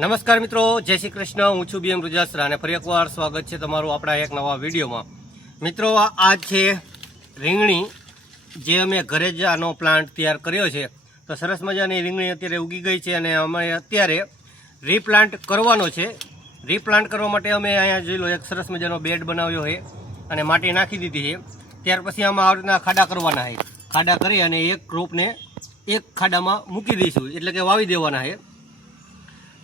નમસ્કાર મિત્રો, જય શ્રી કૃષ્ણ. હું છું બીએમ રૂજાસરા અને ફરી એકવાર સ્વાગત છે તમારું આપણા એક નવા વિડીયોમાં. મિત્રો, આ છે રીંગણી, જે અમે ઘરે જ આનો પ્લાન્ટ તૈયાર કર્યો છે. તો સરસ મજાની રીંગણી અત્યારે ઉગી ગઈ છે અને અમે અત્યારે રીપ્લાન્ટ કરવાનો છે. રીપ્લાન્ટ કરવા માટે અમે અહીંયા જોઈ લો એક સરસ મજાનો બેડ બનાવ્યો છે અને માટી નાખી દીધી છે. ત્યાર પછી આમાં આ રીતના ખાડા કરવાના છે. ખાડા કરી અને એક રોપને એક ખાડામાં મૂકી દઈશું, એટલે કે વાવી દેવાના છે.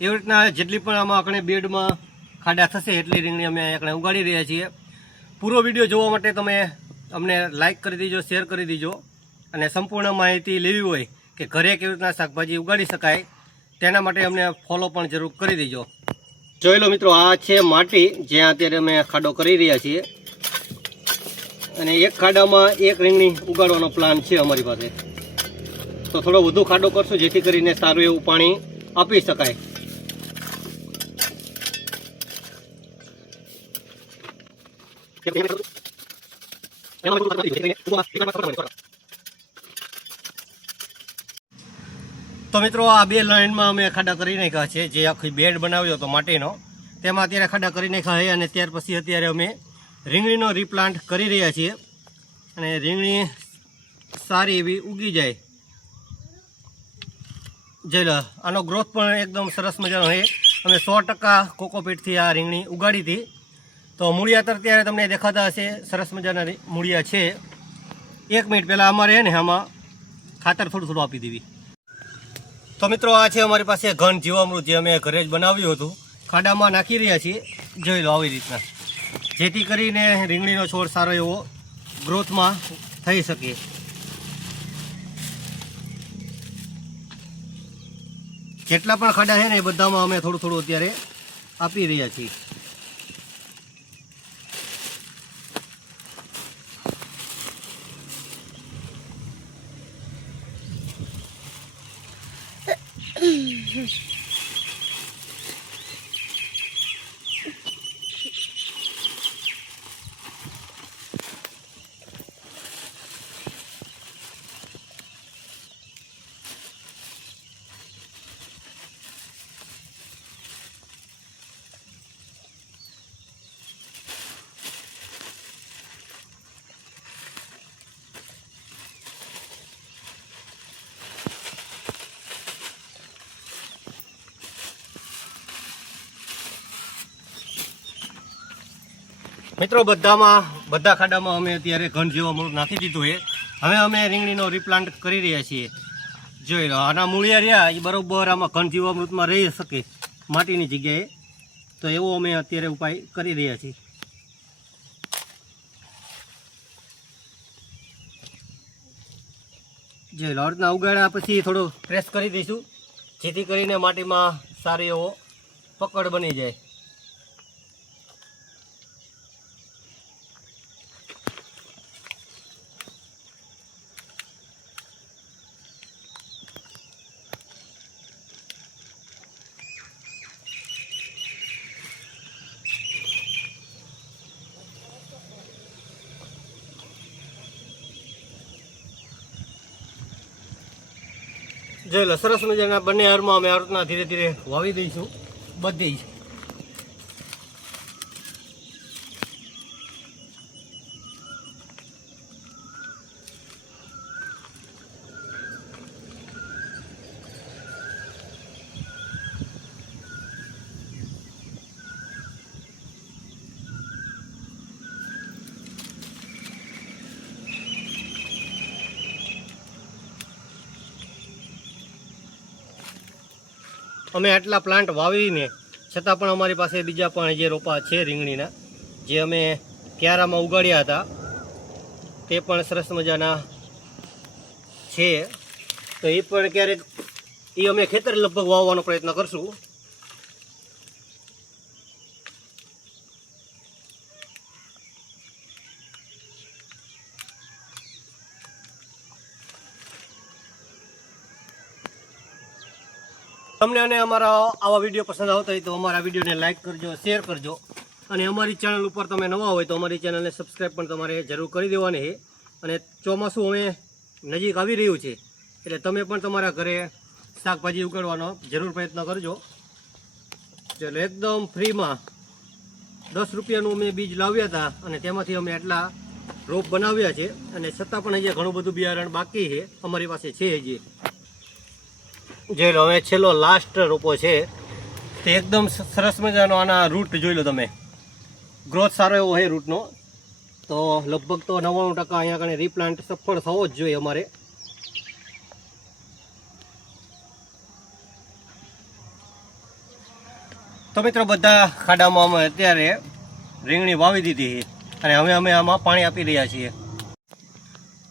એવી રીતના જેટલી પણ આમાં આપણે બેડમાં ખાડા થશે એટલી રીંગણી અમે આપણે ઉગાડી રહ્યા છીએ. પૂરો વિડીયો જોવા માટે તમે અમને લાઇક કરી દેજો, શેર કરી દેજો અને સંપૂર્ણ માહિતી લેવી હોય કે ઘરે કેવી રીતના શાકભાજી ઉગાડી શકાય તેના માટે અમને ફોલો પણ જરૂર કરી દેજો. જોઈ લો મિત્રો, આ છે માટી જ્યાં અત્યારે અમે ખાડો કરી રહ્યા છીએ અને એક ખાડામાં એક રીંગણી ઉગાડવાનો પ્લાન છે અમારી પાસે. તો થોડો વધુ ખાડો કરશું જેથી કરીને સારું એવું પાણી આપી શકાય. તો મિત્રો, આ બે લાઈનમાં અમે ખાડા કરી નાખ્યા છે. જે આખી બેડ બનાવ્યો હતો માટીનો, તેમાં અત્યારે ખાડા કરી નાખ્યા છે અને ત્યાર પછી અત્યારે અમે રીંગણીનો રીપ્લાન્ટ કરી રહ્યા છીએ અને રીંગણી સારી એવી ઉગી જાય. જોઈ લો, આનો ગ્રોથ પણ એકદમ સરસ મજાનો છે. અમે 100% કોકોપીટથી આ રીંગણી ઉગાડી હતી. તો મૂળિયા તો અત્યારે તમને દેખાતા હશે, સરસ મજાના મૂળિયા છે. 1 મિનિટ પહેલાં અમારે ને આમાં ખાતર થોડું આપી દેવી. તો મિત્રો, આ છે અમારી પાસે ઘન જીવામૃત, જે અમે ઘરે જ બનાવ્યું હતું. ખાડામાં નાખી રહ્યા છીએ. જોઈ લો આવી રીતના, જેથી કરીને રીંગણીનો છોડ સારો એવો ગ્રોથમાં થઈ શકે. જેટલા પણ ખાડા છે ને એ બધામાં અમે થોડું થોડું અત્યારે આપી રહ્યા છીએ. મિત્રો, બધા ખાડામાં અમે અત્યારે ઘન જીવામૃત નાખી દીધું છે. હવે અમે રીંગણીનો રીપ્લાન્ટ કરી રહ્યા છીએ. જોઈ લો, આના મૂળિયા રહ્યા એ બરાબર આમાં ઘન જીવામૃતમાં રહી શકે માટીની જગ્યાએ. તો એવો અમે અત્યારે ઉપાય કરી રહ્યા છીએ. જોઈ લો, રીતના ઉગાડ્યા પછી થોડું પ્રેસ કરી દઈશું જેથી કરીને માટીમાં સારો એવો પકડ બની જાય. જોઈ લો, સરસ મજાના બંને હારમાં અમે આ રીતના ધીરે ધીરે વાવી દઈશું બધી જ. અમે આટલા પ્લાન્ટ વાવીને છતાં પણ અમારી પાસે બીજા પણ જે રોપા છે રીંગણીના, જે અમે ક્યારામાં ઉગાડ્યા હતા, તે પણ સરસ મજાના છે. તો એ પણ ક્યારેક અમે ખેતર લગભગ વાવવાનો પ્રયત્ન કરશું. તમને અને અમારા આવા વિડીયો પસંદ આવતા હોય તો અમારા વિડીયોને લાઇક કરજો, શેર કરજો અને અમારી ચેનલ ઉપર તમે નવા હોય તો અમારી ચેનલને સબસ્ક્રાઈબ પણ તમારે જરૂર કરી દેવાની છે. અને ચોમાસું હવે નજીક આવી રહ્યું છે એટલે તમે પણ તમારા ઘરે શાકભાજી ઉગાડવાનો જરૂર પ્રયત્ન કરજો. એટલે એકદમ ફ્રીમાં 10 રૂપિયાનું અમે બીજ લાવ્યા હતા અને તેમાંથી અમે આટલા રોપ બનાવ્યા છે. અને છતાં પણ હજી ઘણું બધું બિયારણ બાકી છે, અમારી પાસે છે હજી. જોઈ લો, હવે છેલ્લો લાસ્ટ રોપો છે તે એકદમ સરસ મજાનો. આના રૂટ જોઈ લો તમે, ગ્રોથ સારો એવો છે રૂટનો. તો લગભગ તો 99% અહીંયા કણે રીપ્લાન્ટ સફળ થવો જ જોઈએ અમારે. તો મિત્રો બધા ખાડામાં અમે અત્યારે રીંગણી વાવી દીધી છે અને હવે અમે આમાં પાણી આપી રહ્યા છીએ.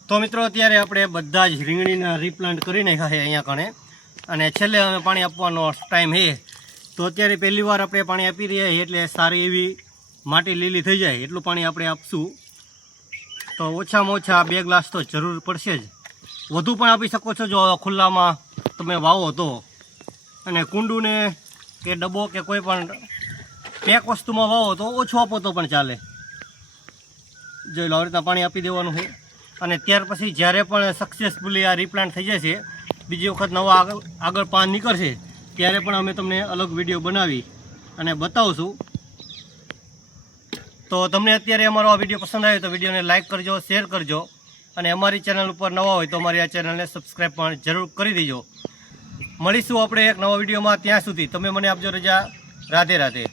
તો મિત્રો અત્યારે આપણે બધા જ રીંગણીના રીપ્લાન્ટ કરી નાખ્યા છે અહીંયા કણે, અને છેલ્લે અમે પાણી આપવાનો ટાઈમ છે. તો અત્યારે પહેલી વાર આપણે પાણી આપી રહ્યા છીએ, એટલે સારી એવી માટી લીલી થઈ જાય એટલું પાણી આપણે આપશું. તો ઓછામાં ઓછા 2 ગ્લાસ તો જરૂર પડશે જ. વધુ પણ આપી શકો છો જો ખુલ્લામાં તમે વાવો તો. અને કુંડુને કે ડબ્બો કે કોઈ પણ પેક વસ્તુમાં વાવો તો ઓછું આપો તો પણ ચાલે. જોઈ લો, આવી રીતના પાણી આપી દેવાનું છે. અને ત્યાર પછી જ્યારે પણ સક્સેસફુલી આ રીપ્લાન્ટ થઈ જશે, બીજી વખત નવા આગળ પાન નીકળશે, ત્યારે પણ અમે તમને અલગ વિડીયો બનાવી અને બતાવશું. તો તમને અત્યારે અમારો આ વિડીયો પસંદ આવ્યો તો વિડીયોને લાઇક કરજો, શેર કરજો, અને અમારી ચેનલ ઉપર નવા હોય તો અમારી આ ચેનલને સબસ્ક્રાઈબ પણ જરૂર કરી દેજો. મળીશું આપણે એક નવા વિડીયોમાં. ત્યાં સુધી તમે મને આપજો રજા. રાધે રાધે.